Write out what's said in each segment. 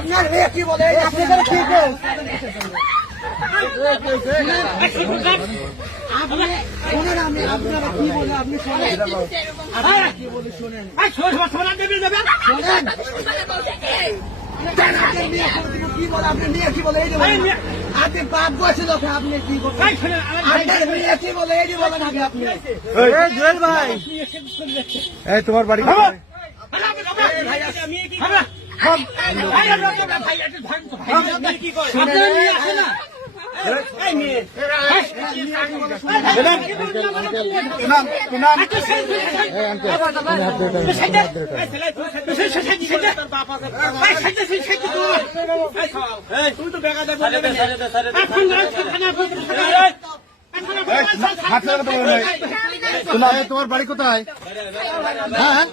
আপনার মেয়ে কি বলে আপনাদের কি বল শোনেন আমি আপনারা কি বলে আপনি শোনেন কি বলে শোনেন কি বলে আপনি মেয়ে কি বলে এই আপনি বাপ বসে লোক আপনি কি বলেন আপনার মেয়ে কি বলে এই বলেন আগে আপনি জুয়েল ভাই এই তোমার বাড়ি তোমার বাড়ি কোথায়? হ্যাঁ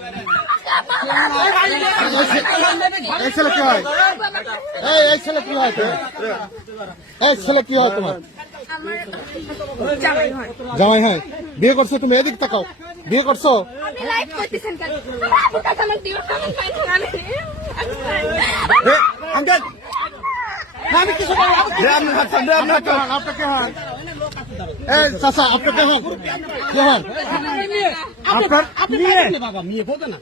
এই ছেলে কি হয়? এই ছেলে কি হয়? এই ছেলে কি হয় তোমার? জামাই হয়। বিয়ে করছো তুমি? এদিক তাকাও। বিয়ে করছো? আপনাকে হন চাষা আপনাকে হন কে হন? আপনার বাবা মেয়ে বলতে না